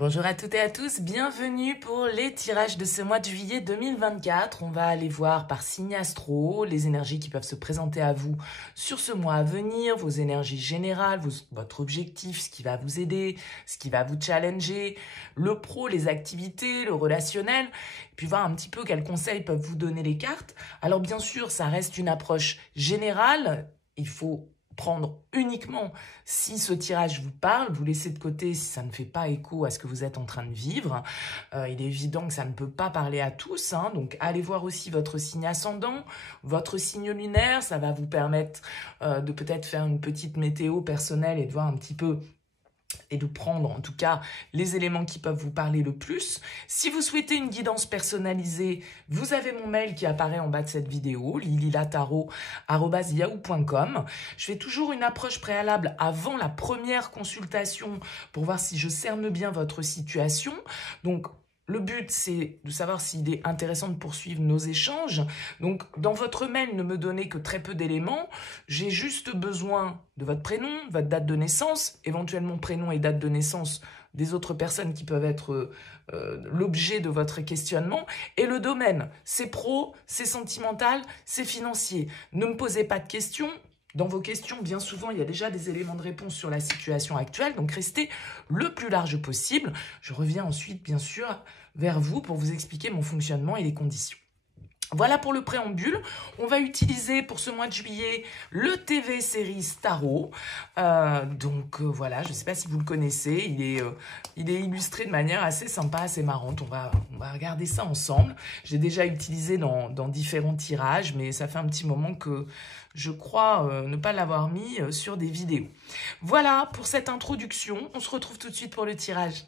Bonjour à toutes et à tous, bienvenue pour les tirages de ce mois de juillet 2024. On va aller voir par signe astro les énergies qui peuvent se présenter à vous sur ce mois à venir, vos énergies générales, votre objectif, ce qui va vous aider, ce qui va vous challenger, le pro, les activités, le relationnel, et puis voir un petit peu quels conseils peuvent vous donner les cartes. Alors bien sûr, ça reste une approche générale, il faut prendre uniquement si ce tirage vous parle, vous laissez de côté si ça ne fait pas écho à ce que vous êtes en train de vivre. Il est évident que ça ne peut pas parler à tous, donc allez voir aussi votre signe ascendant, votre signe lunaire, ça va vous permettre de peut-être faire une petite météo personnelle et de voir un petit peu et de prendre en tout cas les éléments qui peuvent vous parler le plus. Si vous souhaitez une guidance personnalisée, vous avez mon mail qui apparaît en bas de cette vidéo, lililataro@yahoo.com. Je fais toujours une approche préalable avant la première consultation pour voir si je cerne bien votre situation. Donc, le but, c'est de savoir s'il est intéressant de poursuivre nos échanges. Donc, dans votre mail, ne me donnez que très peu d'éléments. J'ai juste besoin de votre prénom, votre date de naissance, éventuellement prénom et date de naissance des autres personnes qui peuvent être l'objet de votre questionnement. Et le domaine, c'est pro, c'est sentimental, c'est financier. Ne me posez pas de questions. Dans vos questions, bien souvent, il y a déjà des éléments de réponse sur la situation actuelle, donc restez le plus large possible. Je reviens ensuite, bien sûr, vers vous pour vous expliquer mon fonctionnement et les conditions. Voilà pour le préambule. On va utiliser pour ce mois de juillet le TV Series Tarot. Voilà, je ne sais pas si vous le connaissez. Il est illustré de manière assez sympa, assez marrante. On va regarder ça ensemble. J'ai déjà utilisé dans différents tirages, mais ça fait un petit moment que je crois ne pas l'avoir mis sur des vidéos. Voilà pour cette introduction. On se retrouve tout de suite pour le tirage.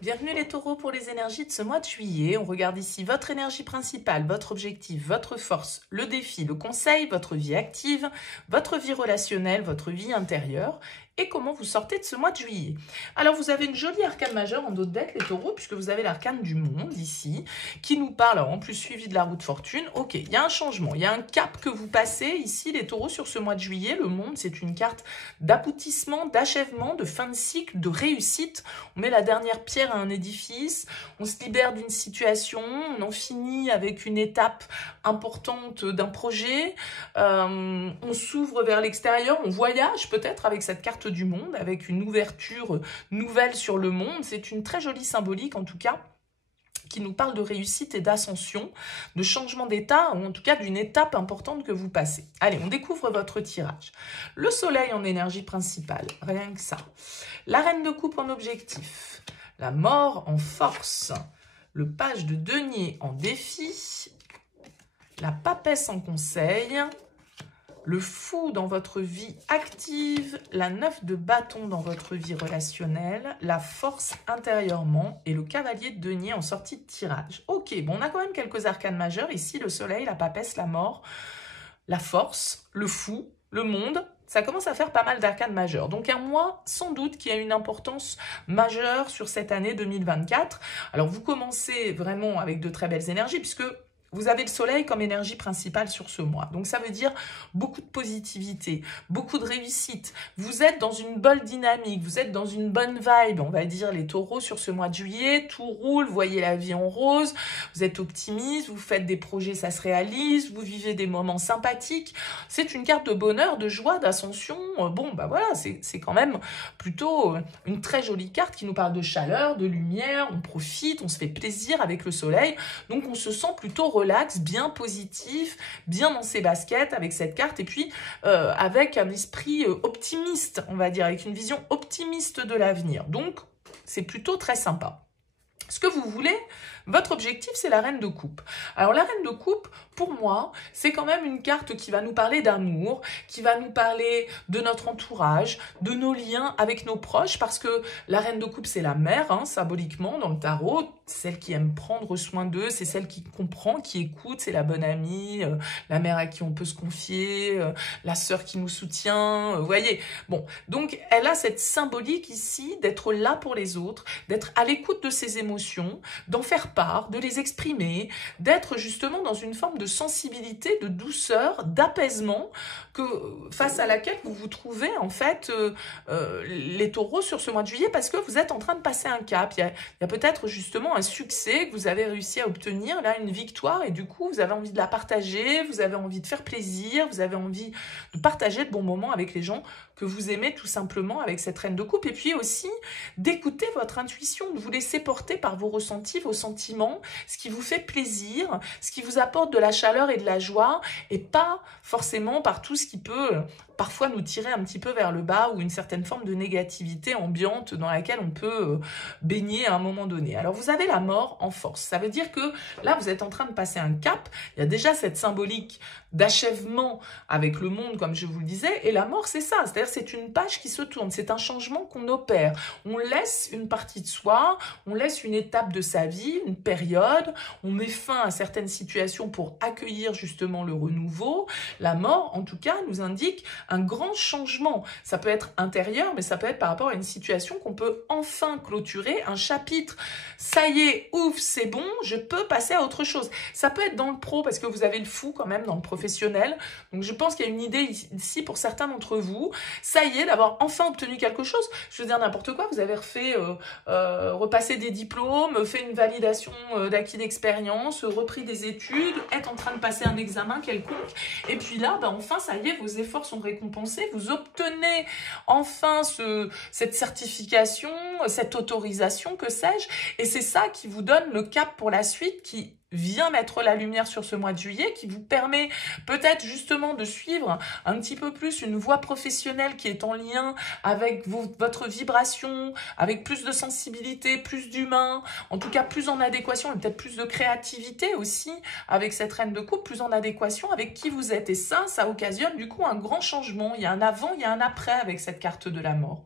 Bienvenue les taureaux pour les énergies de ce mois de juillet. On regarde ici votre énergie principale, votre objectif, votre force, le défi, le conseil, votre vie active, votre vie relationnelle, votre vie intérieure et comment vous sortez de ce mois de juillet. Alors vous avez une jolie arcane majeure en dos de deck les taureaux puisque vous avez l'arcane du monde ici qui nous parle en plus suivi de la roue de fortune. Ok, il y a un changement, il y a un cap que vous passez ici les taureaux sur ce mois de juillet. Le monde c'est une carte d'aboutissement, d'achèvement, de fin de cycle, de réussite. On met la dernière pierre à un édifice, on se libère d'une situation, on en finit avec une étape importante d'un projet, on s'ouvre vers l'extérieur, on voyage peut-être avec cette carte du monde, avec une ouverture nouvelle sur le monde. C'est une très jolie symbolique en tout cas, qui nous parle de réussite et d'ascension, de changement d'état, ou en tout cas d'une étape importante que vous passez. Allez, on découvre votre tirage. Le soleil en énergie principale, rien que ça. La reine de coupe en objectif. La mort en force. Le page de denier en défi. La papesse en conseil. Le fou dans votre vie active, la 9 de bâton dans votre vie relationnelle, la force intérieurement et le cavalier de denier en sortie de tirage. Ok, bon, on a quand même quelques arcanes majeures ici, le soleil, la papesse, la mort, la force, le fou, le monde. Ça commence à faire pas mal d'arcanes majeures. Donc un mois, sans doute, qui a une importance majeure sur cette année 2024. Alors vous commencez vraiment avec de très belles énergies puisque vous avez le soleil comme énergie principale sur ce mois. Donc, ça veut dire beaucoup de positivité, beaucoup de réussite. Vous êtes dans une bonne dynamique, vous êtes dans une bonne vibe. On va dire les taureaux sur ce mois de juillet, tout roule, vous voyez la vie en rose, vous êtes optimiste, vous faites des projets, ça se réalise, vous vivez des moments sympathiques. C'est une carte de bonheur, de joie, d'ascension. Bon, bah voilà, c'est quand même plutôt une très jolie carte qui nous parle de chaleur, de lumière, on profite, on se fait plaisir avec le soleil. Donc, on se sent plutôt relax, bien positif, bien dans ses baskets avec cette carte et puis avec un esprit optimiste, on va dire, avec une vision optimiste de l'avenir. Donc, c'est plutôt très sympa. Ce que vous voulez, votre objectif, c'est la reine de coupe. Alors, la reine de coupe, pour moi, c'est quand même une carte qui va nous parler d'amour, qui va nous parler de notre entourage, de nos liens avec nos proches, parce que la reine de coupe, c'est la mère, symboliquement, dans le tarot, celle qui aime prendre soin d'eux, c'est celle qui comprend, qui écoute, c'est la bonne amie, la mère à qui on peut se confier, la sœur qui nous soutient, vous voyez. Bon, donc, elle a cette symbolique ici d'être là pour les autres, d'être à l'écoute de ses émotions, d'en faire faire part, de les exprimer, d'être justement dans une forme de sensibilité, de douceur, d'apaisement, face à laquelle vous vous trouvez en fait les taureaux sur ce mois de juillet, parce que vous êtes en train de passer un cap. Il y a peut-être justement un succès que vous avez réussi à obtenir, là une victoire, et du coup vous avez envie de la partager, vous avez envie de faire plaisir, vous avez envie de partager de bons moments avec les gens que vous aimez tout simplement avec cette reine de coupe, et puis aussi d'écouter votre intuition, de vous laisser porter par vos ressentis, vos sentiments, ce qui vous fait plaisir, ce qui vous apporte de la chaleur et de la joie, et pas forcément par tout ce qui peut parfois nous tirer un petit peu vers le bas, ou une certaine forme de négativité ambiante dans laquelle on peut baigner à un moment donné. Alors vous avez la mort en force, ça veut dire que là vous êtes en train de passer un cap, il y a déjà cette symbolique d'achèvement avec le monde comme je vous le disais, et la mort c'est ça, c'est-à-dire c'est une page qui se tourne, c'est un changement qu'on opère, on laisse une partie de soi, on laisse une étape de sa vie, une période, on met fin à certaines situations pour accueillir justement le renouveau. La mort en tout cas nous indique un grand changement, ça peut être intérieur, mais ça peut être par rapport à une situation qu'on peut enfin clôturer, un chapitre, ça y est, ouf, c'est bon, je peux passer à autre chose. Ça peut être dans le pro, parce que vous avez le fou quand même dans le professionnel, donc je pense qu'il y a une idée ici pour certains d'entre vous, ça y est, d'avoir enfin obtenu quelque chose. Je veux dire n'importe quoi, vous avez refait, repassé des diplômes, fait une validation d'acquis d'expérience, repris des études, être en train de passer un examen quelconque, et puis là, enfin ça y est, vos efforts sont récompensés, vous obtenez enfin cette certification, cette autorisation, que sais-je, et c'est ça qui vous donne le cap pour la suite, qui vient mettre la lumière sur ce mois de juillet, qui vous permet peut-être justement de suivre un petit peu plus une voie professionnelle qui est en lien avec votre vibration, avec plus de sensibilité, plus d'humain, en tout cas plus en adéquation, et peut-être plus de créativité aussi avec cette reine de coupe, plus en adéquation avec qui vous êtes. Et ça occasionne du coup un grand changement. Il y a un avant, il y a un après avec cette carte de la mort.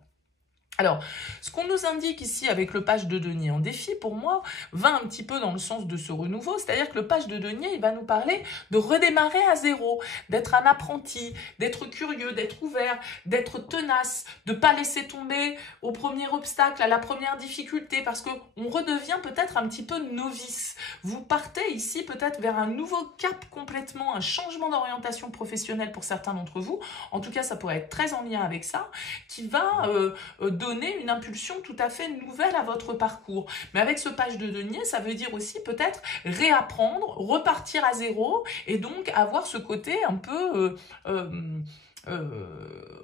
Alors, ce qu'on nous indique ici avec le page de denier en défi, pour moi, va un petit peu dans le sens de ce renouveau, c'est-à-dire que le page de denier, il va nous parler de redémarrer à zéro, d'être un apprenti, d'être curieux, d'être ouvert, d'être tenace, de ne pas laisser tomber au premier obstacle, à la première difficulté, parce qu'on redevient peut-être un petit peu novice. Vous partez ici peut-être vers un nouveau cap complètement, un changement d'orientation professionnelle pour certains d'entre vous, en tout cas ça pourrait être très en lien avec ça, qui va donner une impulsion tout à fait nouvelle à votre parcours. Mais avec ce page de denier, ça veut dire aussi peut-être réapprendre, repartir à zéro, et donc avoir ce côté un peu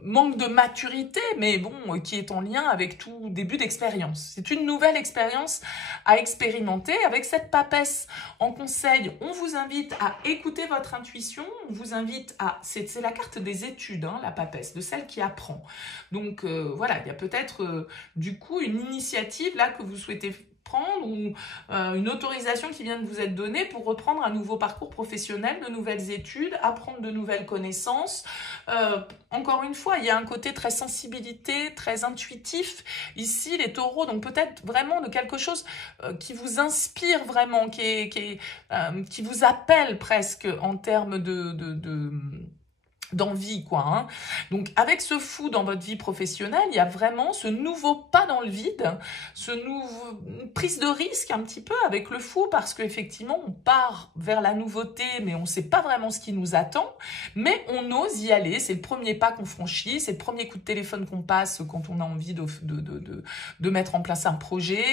manque de maturité, mais bon, qui est en lien avec tout début d'expérience. C'est une nouvelle expérience à expérimenter. Avec cette papesse en conseil, on vous invite à écouter votre intuition, on vous invite à... C'est la carte des études, hein, la papesse, de celle qui apprend. Donc voilà, il y a peut-être du coup une initiative là que vous souhaitez prendre, ou une autorisation qui vient de vous être donnée pour reprendre un nouveau parcours professionnel, de nouvelles études, apprendre de nouvelles connaissances. Encore une fois, il y a un côté très sensibilité, très intuitif ici, les taureaux, donc peut-être vraiment de quelque chose qui vous inspire vraiment, qui vous appelle presque en termes d'envie, quoi, hein. Donc avec ce fou dans votre vie professionnelle, il y a vraiment ce nouveau pas dans le vide, une prise de risque un petit peu avec le fou, parce qu'effectivement on part vers la nouveauté, mais on ne sait pas vraiment ce qui nous attend, mais on ose y aller. C'est le premier pas qu'on franchit, c'est le premier coup de téléphone qu'on passe quand on a envie de mettre en place un projet,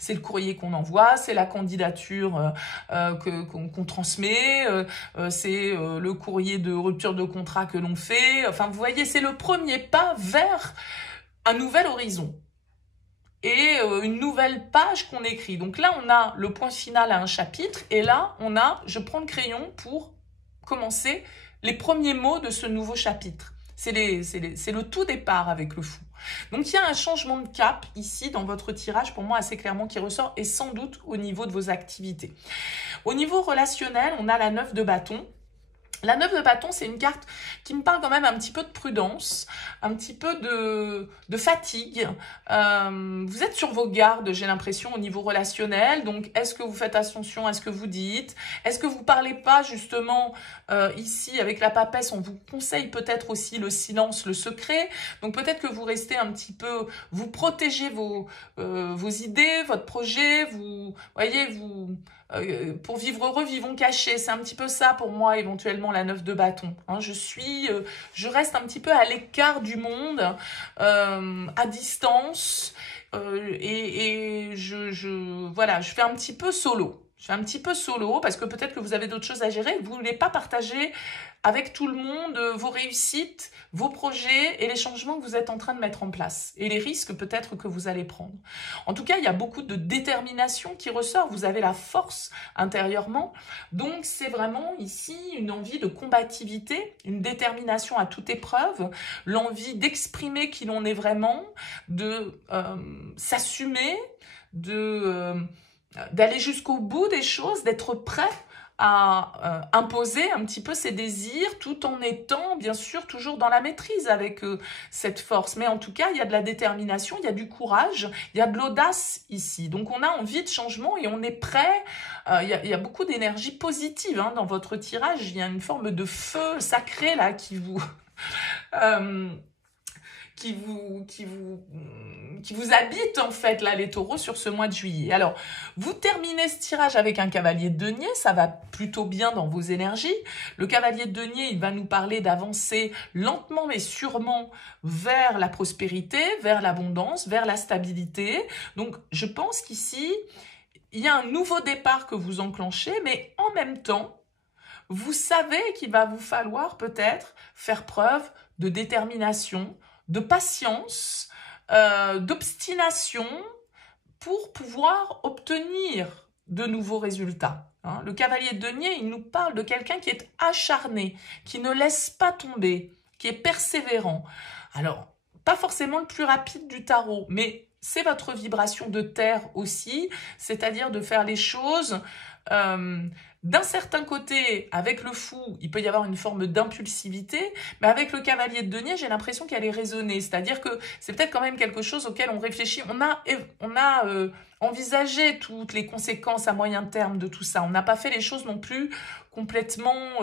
c'est le courrier qu'on envoie, c'est la candidature qu'on transmet, c'est le courrier de rupture de contrat que l'on fait. Enfin, vous voyez, c'est le premier pas vers un nouvel horizon et une nouvelle page qu'on écrit. Donc là, on a le point final à un chapitre, et là, je prends le crayon pour commencer les premiers mots de ce nouveau chapitre. C'est le tout départ avec le fou. Donc il y a un changement de cap ici dans votre tirage, pour moi assez clairement, qui ressort, et sans doute au niveau de vos activités. Au niveau relationnel, on a la 9 de bâton. La 9 de bâton, c'est une carte qui me parle quand même un petit peu de prudence, un petit peu de fatigue. Vous êtes sur vos gardes, j'ai l'impression, au niveau relationnel. Donc, est-ce que vous faites attention à ce que vous dites? Est-ce que vous parlez pas, justement, ici, avec la papesse, on vous conseille peut-être aussi le silence, le secret. Donc, peut-être que vous restez un petit peu, vous protégez vos idées, votre projet, vous voyez, pour vivre heureux, vivons cachés. C'est un petit peu ça pour moi, éventuellement, la 9 de bâton. Hein, je reste un petit peu à l'écart du monde, à distance, voilà, je fais un petit peu solo. Je fais un petit peu solo parce que peut-être que vous avez d'autres choses à gérer. Vous ne voulez pas partager avec tout le monde vos réussites, vos projets et les changements que vous êtes en train de mettre en place et les risques peut-être que vous allez prendre. En tout cas, il y a beaucoup de détermination qui ressort. Vous avez la force intérieurement. Donc, c'est vraiment ici une envie de combativité, une détermination à toute épreuve, l'envie d'exprimer qui l'on est vraiment, de s'assumer, d'aller jusqu'au bout des choses, d'être prêt à imposer un petit peu ses désirs tout en étant bien sûr toujours dans la maîtrise avec cette force. Mais en tout cas, il y a de la détermination, il y a du courage, il y a de l'audace ici. Donc on a envie de changement et on est prêt. Il y a beaucoup d'énergie positive hein, dans votre tirage. Il y a une forme de feu sacré là qui vous... qui vous habite en fait là les taureaux sur ce mois de juillet. Alors, vous terminez ce tirage avec un cavalier de denier, ça va plutôt bien dans vos énergies. Le cavalier de denier, il va nous parler d'avancer lentement mais sûrement vers la prospérité, vers l'abondance, vers la stabilité. Donc, je pense qu'ici, il y a un nouveau départ que vous enclenchez, mais en même temps, vous savez qu'il va vous falloir peut-être faire preuve de détermination, de patience, d'obstination pour pouvoir obtenir de nouveaux résultats. Hein. Le cavalier de denier, il nous parle de quelqu'un qui est acharné, qui ne laisse pas tomber, qui est persévérant. Alors, pas forcément le plus rapide du tarot, mais c'est votre vibration de terre aussi, c'est-à-dire de faire les choses... d'un certain côté, avec le fou, il peut y avoir une forme d'impulsivité, mais avec le cavalier de denier, j'ai l'impression qu'elle est raisonnée. C'est-à-dire que c'est peut-être quand même quelque chose auquel on réfléchit. On a envisagé toutes les conséquences à moyen terme de tout ça. On n'a pas fait les choses non plus complètement...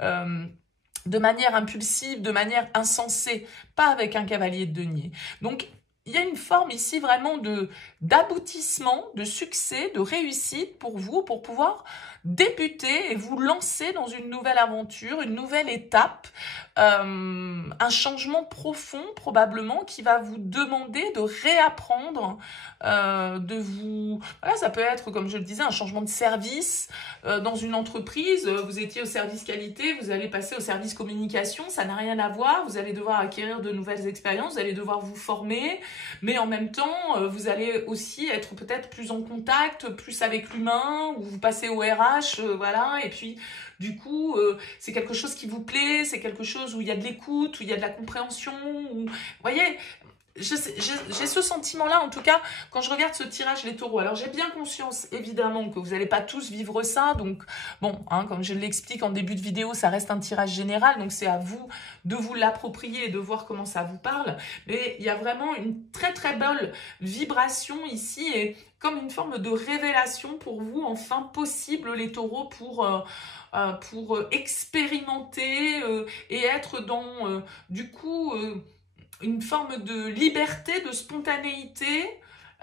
de manière impulsive, de manière insensée, pas avec un cavalier de denier. Donc, il y a une forme ici vraiment d'aboutissement, de succès, de réussite pour vous, pour pouvoir débuter et vous lancer dans une nouvelle aventure, une nouvelle étape, un changement profond probablement qui va vous demander de réapprendre, voilà, ça peut être, comme je le disais, un changement de service dans une entreprise. Vous étiez au service qualité, vous allez passer au service communication, ça n'a rien à voir. Vous allez devoir acquérir de nouvelles expériences, vous allez devoir vous former, mais en même temps, vous allez aussi être peut-être plus en contact, plus avec l'humain, ou vous passez au RH, voilà, et puis du coup, c'est quelque chose qui vous plaît, c'est quelque chose où il y a de l'écoute, où il y a de la compréhension, où, vous voyez, j'ai ce sentiment-là, en tout cas, quand je regarde ce tirage les taureaux. Alors, j'ai bien conscience, évidemment, que vous n'allez pas tous vivre ça. Donc, bon, hein, comme je l'explique en début de vidéo, ça reste un tirage général. Donc, c'est à vous de vous l'approprier et de voir comment ça vous parle. Mais il y a vraiment une très, très belle vibration ici et comme une forme de révélation pour vous, enfin, possible, les taureaux, pour expérimenter et être dans, du coup... une forme de liberté, de spontanéité,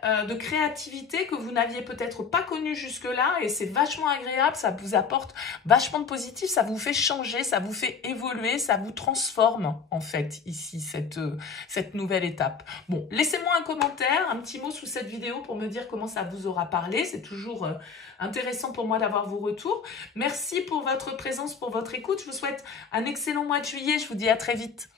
de créativité que vous n'aviez peut-être pas connue jusque-là et c'est vachement agréable, ça vous apporte vachement de positif, ça vous fait changer, ça vous fait évoluer, ça vous transforme en fait ici cette nouvelle étape. Bon, laissez-moi un commentaire, un petit mot sous cette vidéo pour me dire comment ça vous aura parlé, c'est toujours intéressant pour moi d'avoir vos retours. Merci pour votre présence, pour votre écoute, je vous souhaite un excellent mois de juillet, je vous dis à très vite.